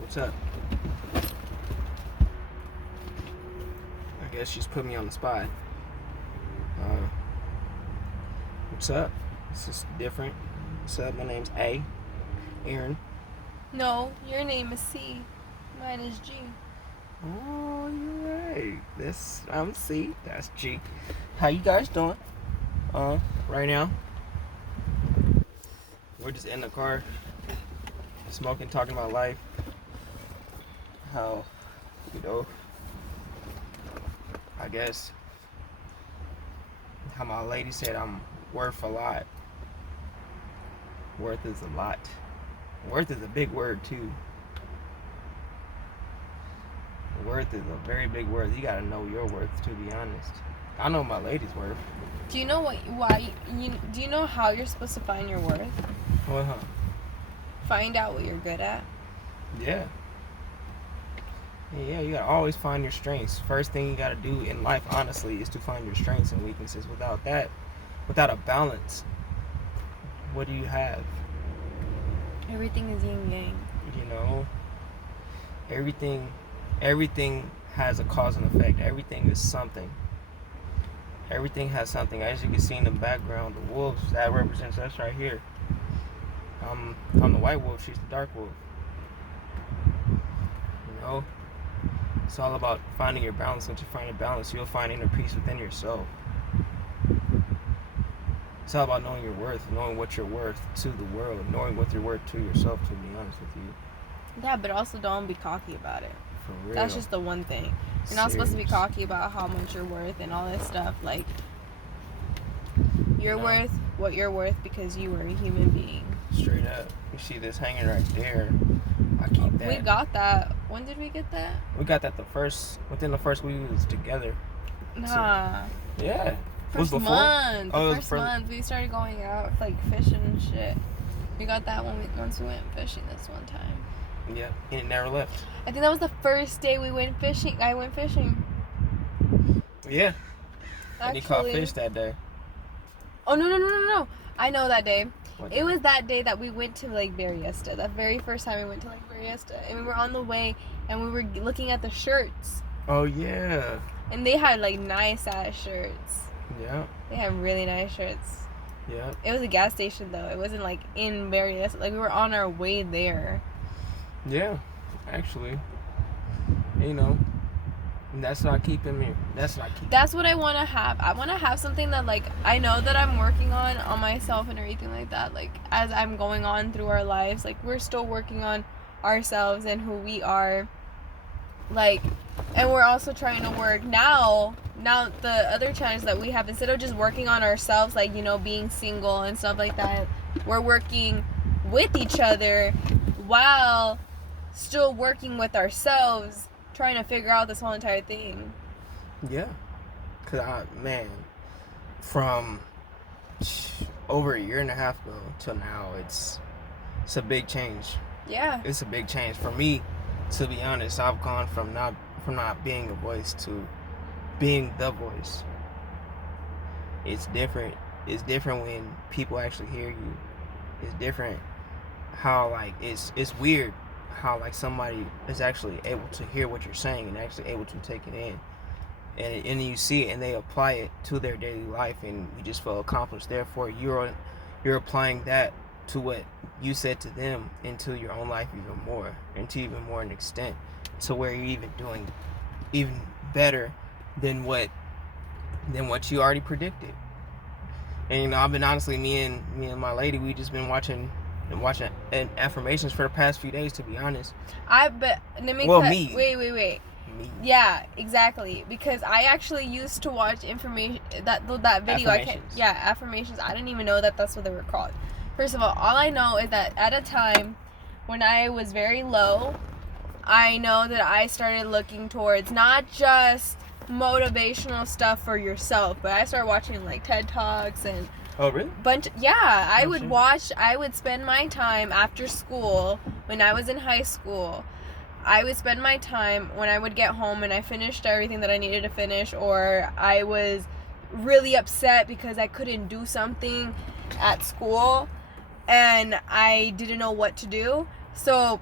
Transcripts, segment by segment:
What's up? I guess she's put me on the spot. What's up? This is different. What's up? My name's Aaron. No, your name is C. Mine is G. Oh, you're right. I'm C. That's G. How you guys doing? Right now, we're just in the car, smoking, talking about life. How, I guess, how my lady said I'm worth a lot. Worth is a lot. Worth is a big word too. Worth is a very big word. You gotta know your worth, to be honest. I know my lady's worth. Do you know do you know how you're supposed to find your worth? What, huh? Find out what you're good at. Yeah. Yeah, you gotta always find your strengths. First thing you gotta do in life, honestly, is to find your strengths and weaknesses. Without a balance, what do you have? Everything is yin yang. Everything has a cause and effect. Everything is something. Everything has something. As you can see in the background, the wolves, that represents us right here. I'm the white wolf, she's the dark wolf. It's all about finding your balance. Once you find a balance, you'll find inner peace within yourself. It's all about knowing your worth, knowing what you're worth to the world, knowing what you're worth to yourself, to be honest with you. Yeah, but also don't be cocky about it. For real. That's just the one thing. You're not supposed to be cocky about how much you're worth and all this stuff. Like, you're worth what you're worth because you were a human being. Straight up. You see this hanging right there. I keep that. We got that. When did we get that? We got that within the first week we was together. Nah. So, yeah. First month. Oh, first month. We started going out, like, fishing and shit. We got that once we went fishing this one time. Yeah, and it never left. I think that was the first day we went fishing. I went fishing. Yeah. Actually, and he caught fish that day. Oh, no. I know that day. It was that day that we went to Lake Berryesta. The very first time we went to Lake Berryesta. And we were on the way and we were looking at the shirts. Oh, yeah. And they had, like, nice-ass shirts. Yeah. They had really nice shirts. Yeah. It was a gas station, though. It wasn't, like, in Berryesta. Like, we were on our way there. Yeah, actually. That's not keeping me. That's what I want to have. I want to have something that, like, I know that I'm working on myself and everything like that. Like, as I'm going on through our lives, like, we're still working on ourselves and who we are. Like, and we're also trying to work now the other challenge that we have, instead of just working on ourselves, like, being single and stuff like that, we're working with each other while still working with ourselves, trying to figure out this whole entire thing. Yeah. Because, from over a year and a half ago till now, it's a big change. Yeah. It's a big change. For me, to be honest, I've gone from not being a voice to being the voice. It's different. It's different when people actually hear you. It's different how, like, it's weird how, like, somebody is actually able to hear what you're saying and actually able to take it in, and you see it and they apply it to their daily life, and you just feel accomplished. Therefore, you're applying that to what you said to them into your own life even more, and to even more an extent, to where you're even doing even better than what you already predicted. And I've been, honestly, me and my lady, we just been watching affirmations for the past few days, to be honest. Me. Wait. Me. Yeah, exactly. Because I actually used to watch that video. Affirmations. I didn't even know that that's what they were called. First of all I know is that at a time when I was very low, I know that I started looking towards not just motivational stuff for yourself, but I started watching, like, TED Talks and Oh, really? I would spend my time after school when I was in high school. I would spend my time when I would get home and I finished everything that I needed to finish, or I was really upset because I couldn't do something at school and I didn't know what to do. So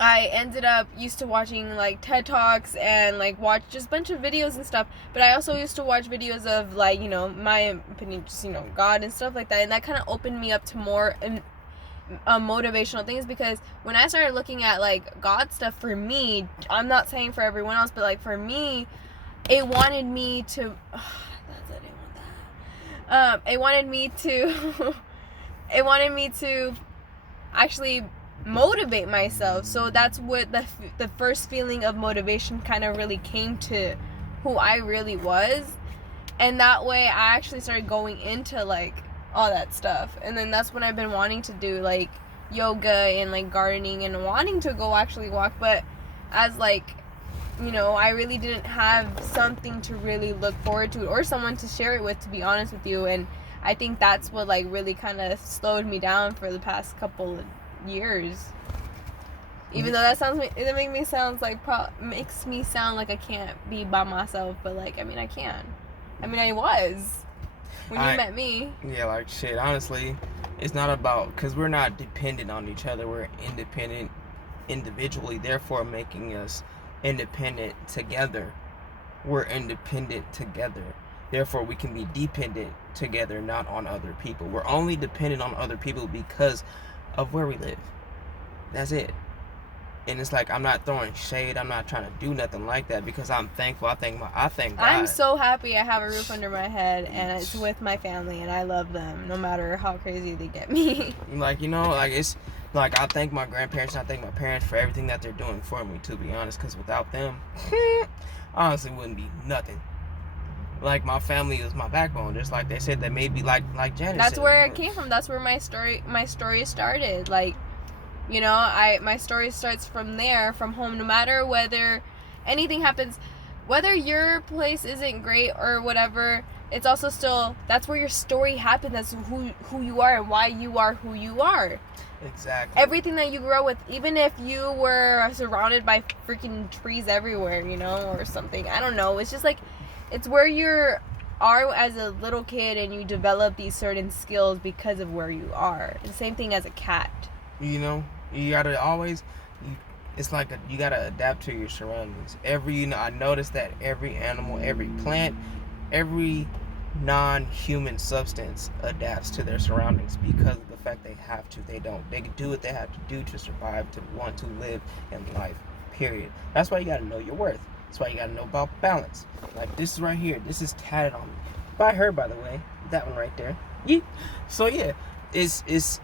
I ended up used to watching like TED Talks and like watch just a bunch of videos and stuff. But I also used to watch videos of like, you know, my opinion, just, you know, God and stuff like that. And that kind of opened me up to more motivational things, because when I started looking at like God stuff, for me, I'm not saying for everyone else, but like for me, it wanted me to it wanted me to it wanted me to actually motivate myself. So that's what the first feeling of motivation kind of really came to who I really was. And that way I actually started going into like all that stuff. And then that's when I've been wanting to do like yoga and like gardening and wanting to go actually walk. But as like, you know, I really didn't have something to really look forward to or someone to share it with, to be honest with you. And I think that's what like really kind of slowed me down for the past couple of years. Even though it makes me sound like I can't be by myself, but like, I mean, I can. I mean, I was when you met me. Yeah, like shit. Honestly, it's not about, because we're not dependent on each other. We're independent individually, therefore making us independent together. We're independent together. Therefore, we can be dependent together, not on other people. We're only dependent on other people because of where we live. That's it. And it's like, I'm not throwing shade. I'm not trying to do nothing like that, because I'm thankful. I thank God. I'm so happy I have a roof under my head, and it's with my family, and I love them no matter how crazy they get me. Like, you know, like, it's like, I thank my grandparents, I thank my parents for everything that they're doing for me, to be honest, because without them, honestly, wouldn't be nothing. Like, my family is my backbone, just like they said, that maybe like Janet That's said. where it came from. That's where my story started. Like, you know, my story starts from there, from home. No matter whether anything happens, whether your place isn't great or whatever, it's also still, that's where your story happens. That's who you are and why you are who you are. Exactly. Everything that you grow with, even if you were surrounded by freaking trees everywhere, you know, or something. I don't know. It's just like, it's where you are as a little kid, and you develop these certain skills because of where you are. The same thing as a cat. You know, you gotta always, it's like you gotta adapt to your surroundings. I noticed that every animal, every plant, every non-human substance adapts to their surroundings because of the fact they have to. They do what they have to do to survive, to want to live in life, period. That's why you gotta know your worth. That's why you gotta know about balance. Like, this is right here. This is tatted on me by her, by the way. That one right there. Yeah. So yeah, it's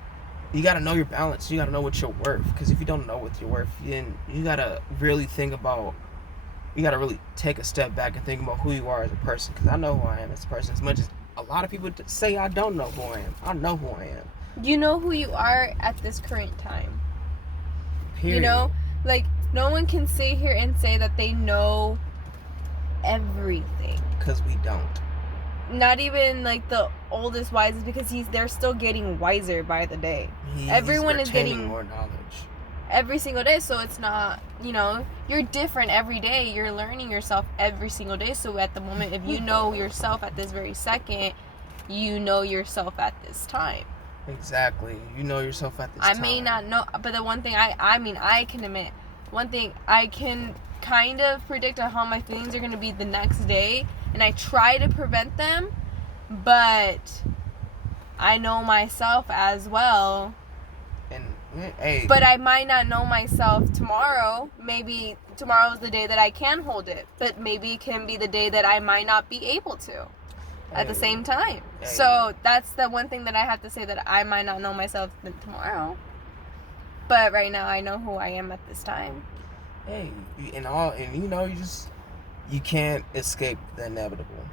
you gotta know your balance. You gotta know what you're worth. Because if you don't know what you're worth, then you gotta really think about. You gotta really take a step back and think about who you are as a person. Because I know who I am as a person. As much as a lot of people say I don't know who I am, I know who I am. You know who you are at this current time. Period. You know, like, no one can sit here and say that they know everything. Because we don't. Not even like the oldest, wisest, because they're still getting wiser by the day. Everyone is getting more knowledge every single day. So it's not, you know, you're different every day. You're learning yourself every single day. So at the moment, if you know yourself at this very second, you know yourself at this time. Exactly. You know yourself at this time. I may not know, but the one thing I can admit, one thing I can kind of predict on how my feelings are going to be the next day, and I try to prevent them, but I know myself as well. And hey, but I might not know myself tomorrow. Maybe tomorrow's the day that I can hold it, but maybe it can be the day that I might not be able to at the same time. So that's the one thing that I have to say, that I might not know myself tomorrow, but right now I know who I am at this time. Hey, and you know, you can't escape the inevitable.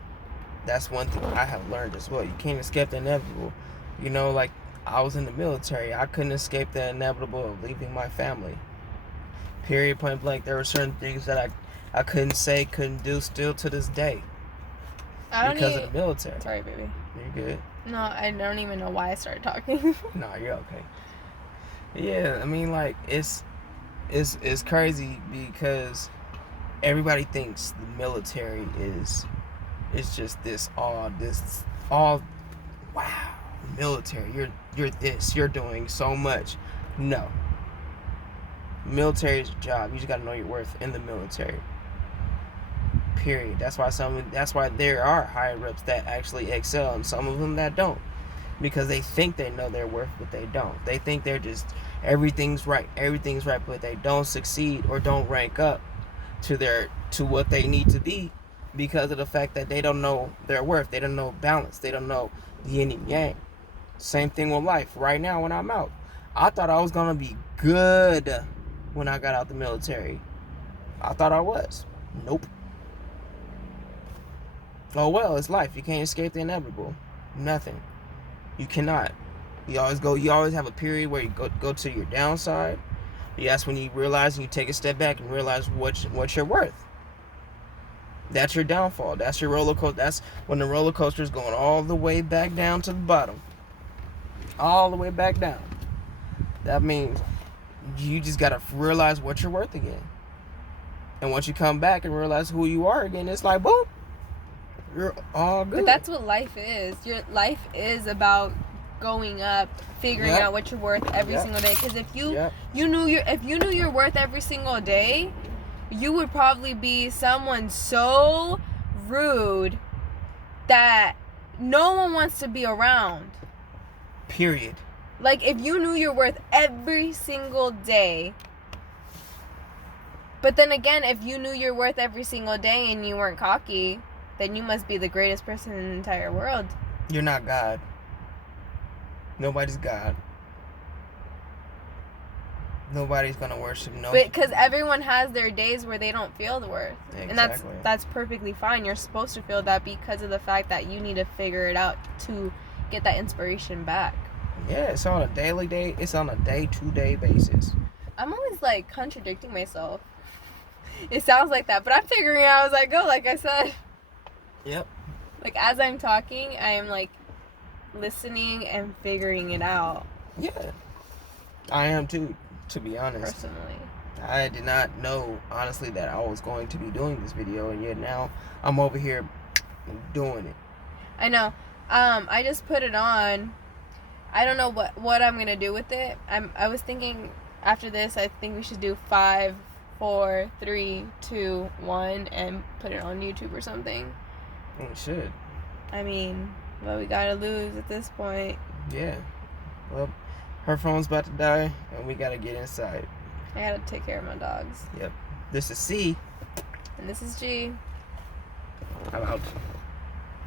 That's one thing I have learned as well. You can't escape the inevitable. You know, like, I was in the military. I couldn't escape the inevitable of leaving my family. Period, point blank. There were certain things that I couldn't say, couldn't do, still to this day. Because of the military. Sorry, baby. You're good. No, I don't even know why I started talking. No, you're okay. Yeah, I mean, like, it's crazy because everybody thinks the military is just all wow, military, you're this, you're doing so much. No, Military is a job. You just gotta know your worth in the military. Period. That's why there are higher ups that actually excel and some of them that don't. Because they think they know their worth, but they don't. They think they're just everything's right, but they don't succeed or don't rank up to what they need to be because of the fact that they don't know their worth. They don't know balance. They don't know yin and yang. Same thing with life. Right now, when I'm out, I thought I was gonna be good when I got out the military. I thought I was. Nope. Oh well, it's life. You can't escape the inevitable. Nothing. You cannot. You always have a period where you go to your downside. That's when you realize and you take a step back and realize what you're worth. That's your downfall. That's your roller coaster. That's when the roller coaster is going all the way back down to the bottom. All the way back down. That means you just gotta realize what you're worth again. And once you come back and realize who you are again, it's like boom. You're all good. But that's what life is. Your life is about going up, figuring out what you're worth every single day. Because if you knew your worth every single day, you would probably be someone so rude that no one wants to be around. Period. Like if you knew your worth every single day. But then again, if you knew your worth every single day and you weren't cocky, then you must be the greatest person in the entire world. You're not God. Nobody's God. Nobody's gonna worship no. Because everyone has their days where they don't feel the worth, Exactly. and that's perfectly fine. You're supposed to feel that because of the fact that you need to figure it out to get that inspiration back. Yeah, it's on a daily day. It's on a day-to-day basis. I'm always like contradicting myself. It sounds like that, but I'm figuring out as I go. Like I said. Yep. Like as I'm talking, I am like listening and figuring it out. Yeah. I am too, to be honest. Personally. I did not know, honestly, that I was going to be doing this video, and yet now I'm over here doing it. I know. I just put it on. I don't know what I'm gonna do with it. I was thinking after this, I think we should do 5, 4, 3, 2, 1, and put it on YouTube or something. We should. I mean, what we gotta lose at this point. Yeah. Well, her phone's about to die, and we gotta get inside. I gotta take care of my dogs. Yep. This is C. And this is G. I'm out.